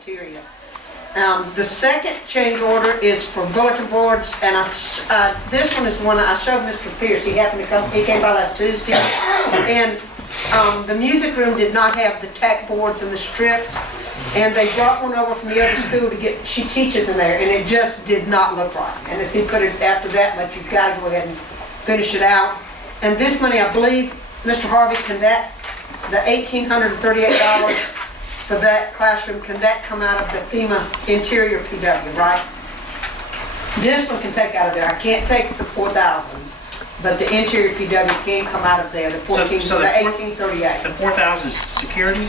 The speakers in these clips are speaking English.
Criteria. The second change order is for bulletin boards, and this one is the one I showed Mr. Pierce. He happened to come, he came by last Tuesday, and the music room did not have the tack boards and the strips, and they brought one over from the other school to get, she teaches in there, and it just did not look right. And as he put it, after that much, you've got to go ahead and finish it out. And this money, I believe, Mr. Harvey, can that, the $1,838 for that classroom, can that come out of the FEMA interior PW, right? This one can take out of there. I can't take the 4,000, but the interior PW can come out of there, the 1838. The 4,000 is security?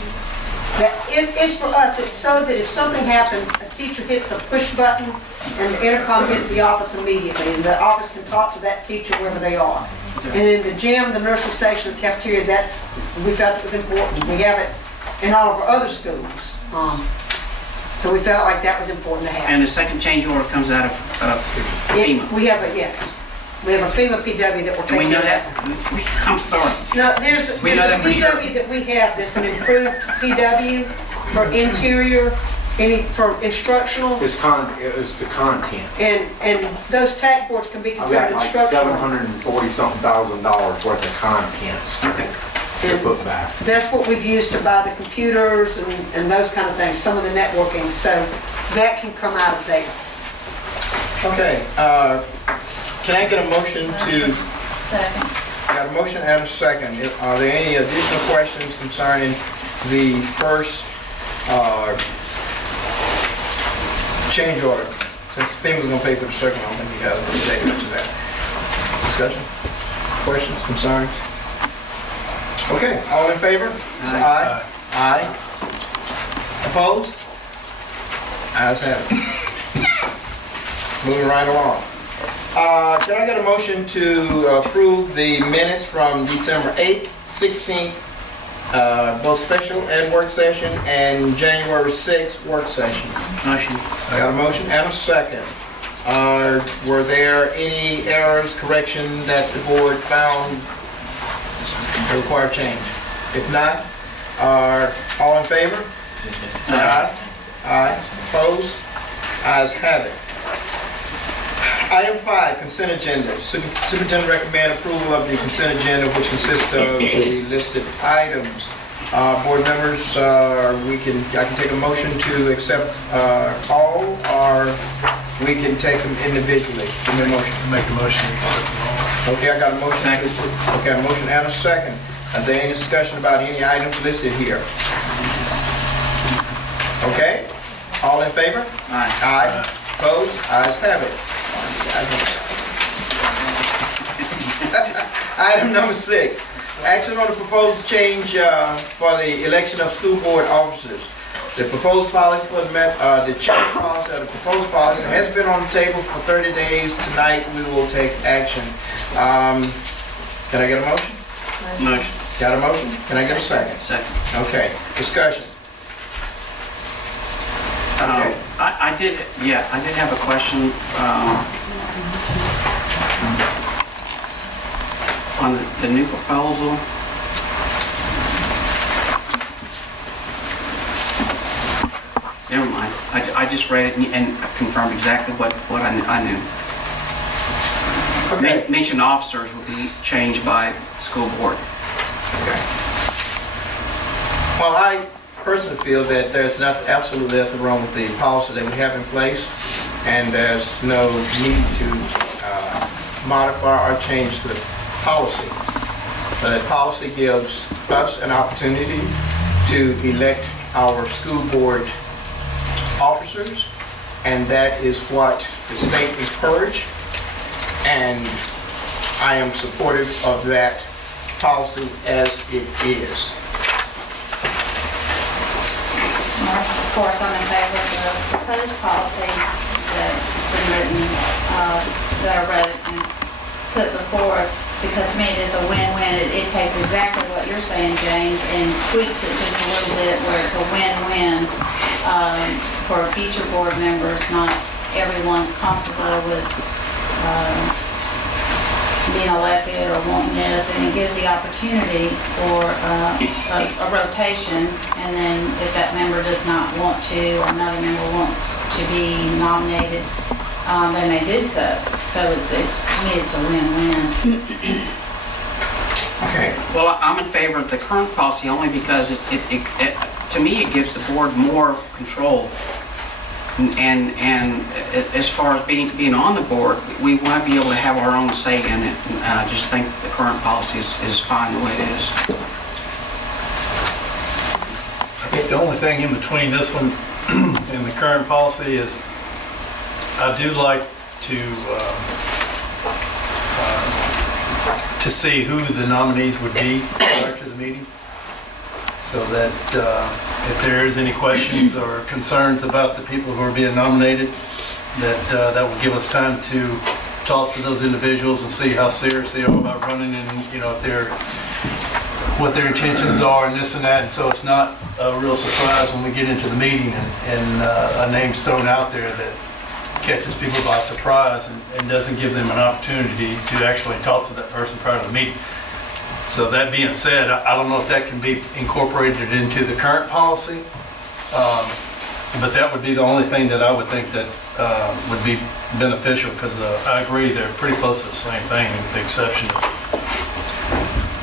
It's for us. It's so that if something happens, a teacher hits a push button and the intercom hits the office immediately, and the office can talk to that teacher wherever they are. And in the gym, the nursing station, the cafeteria, we felt it was important. We have it in all of our other schools. So we felt like that was important to have. And the second change order comes out of FEMA? We have a, yes. We have a FEMA PW that we're taking. Do we know that? I'm sorry. No, there's a PW that we have that's an improved PW for interior, for instructional. It's the content. And those tack boards can be I've considered got like instructional. $740-something thousand worth of contents to put back. That's what we've used to buy the computers and those kind of things, some of the networking, so that can come out of there. Okay, can I get a motion to... Second. I got a motion and a second. Are there any additional questions concerning the first change order? Since FEMA's going to pay for the second, I don't think you have to take much of that. Discussion? Questions, concerns? Okay, all in favor? Say aye. Aye. Opposed? Ayes have it. Moving right along. Can I get a motion to approve the minutes from December 8th, 16th, both special and work session, and January 6th work session? Motion. I got a motion and a second. Were there any errors, correction that the board found require change? If not, all in favor? Say aye. Aye. Opposed? Ayes have it. Item 5, consent agenda. Superintendent recommend approval of the consent agenda, which consists of the listed items. Board members, I can take a motion to accept all, or we can take them individually. Give me a motion. Make a motion to accept them all. Okay, I got a motion. Second. Okay, a motion and a second. Are there any discussion about any items listed here? Okay, all in favor? Aye. Aye. Opposed? Ayes have it. Item number 6, action on the proposed change for the election of school board officers. The proposed policy for the change policy, the proposed policy has been on the table for 30 days. Tonight we will take action. Can I get a motion? Motion. Got a motion? Can I get a second? Second. Okay, discussion. I did have a question on the new proposal. Never mind. I just read it and confirmed exactly what I knew. Okay. Mentioned officers will be changed by the school board. Okay. Well, I personally feel that there's absolutely nothing wrong with the policy that we have in place, and there's no need to modify or change the policy. The policy gives us an opportunity to elect our school board officers, and that is what the state encouraged, and I am supportive of that policy as it is. Of course, I'm in favor of the proposed policy that's been written, that I wrote and put before us, because to me it is a win-win. It takes exactly what you're saying, James, and tweaks it just a little bit where it's a win-win for future board members. Not everyone's comfortable with being elected or wanting this, and it gives the opportunity for a a rotation, and then if that member does not want to, or another member wants to be nominated, they may do so. So to me, it's a win-win. Okay. Well, I'm in favor of the current policy only because to me, it gives the board more control. And as far as being on the board, we want to be able to have our own say in it. And I just think the current policy is fine the way it is. I think the only thing in between this one and the current policy is I do like to see who the nominees would be prior to the meeting, so that if there is any questions or concerns about the people who are being nominated, that will give us time to talk to those individuals and see how serious they are about running, and what their intentions are and this and that. And so it's not a real surprise when we get into the meeting and a name's thrown out there that catches people by surprise and doesn't give them an opportunity to actually talk to that person prior to the meeting. So that being said, I don't know if that can be incorporated into the current policy, but that would be the only thing that I would think that would be beneficial, because I agree they're pretty close to the same thing, with the exception of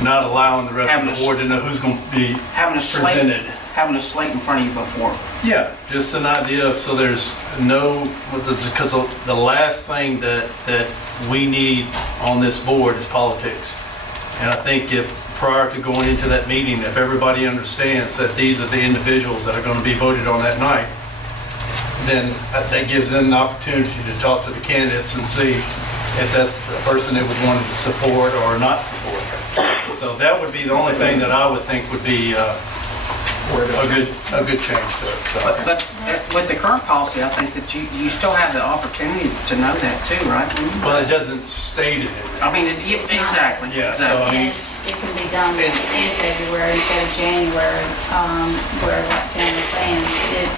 not allowing the rest of the board to know who's going to be presented. Having a slate in front of you before. Yeah, just an idea, so there's no, because the last thing that we need on this board is politics. And I think if prior to going into that meeting, if everybody understands that these are the individuals that are going to be voted on that night, then that gives them an opportunity to talk to the candidates and see if that's the person they would want to support or not support. So that would be the only thing that I would think would be a good change to it. So. But with the current policy, I think that you still have the opportunity to know that too, right? Well, it doesn't state it. I mean, exactly. Yeah, so exactly. And it can be done in February instead of January, where like Tim was saying, it's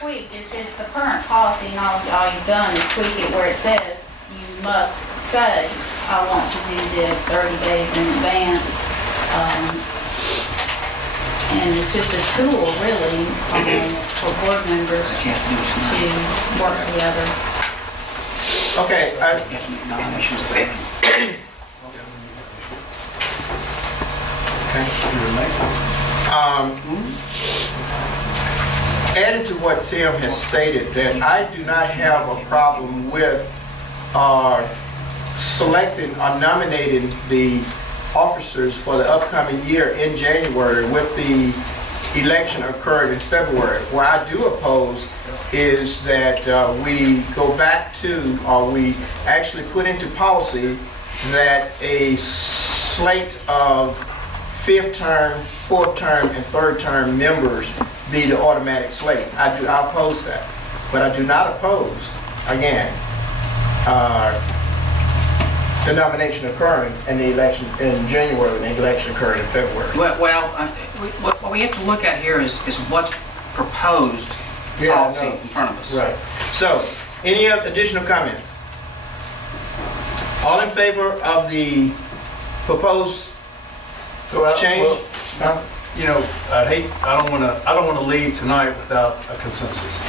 tweaked. It's the current policy, and all you've done is tweak it where it says you must say, I want to do this 30 days in advance. And it's just a tool, really, for board members to work together. Okay, added to what Tim has stated, that I do not have a problem with selecting or nominating the officers for the upcoming year in January with the election occurring in February. What I do oppose is that we go back to, or we actually put into policy that a slate of fifth term, fourth term, and third term members be the automatic slate. I oppose that. But I do not oppose, again, the nomination occurring and the election in January and the election occurring in February. Well, what we have to look at here is what's proposed policy in front of us. Right. So, any additional comment? All in favor of the proposed change? I don't want to leave tonight without a consensus.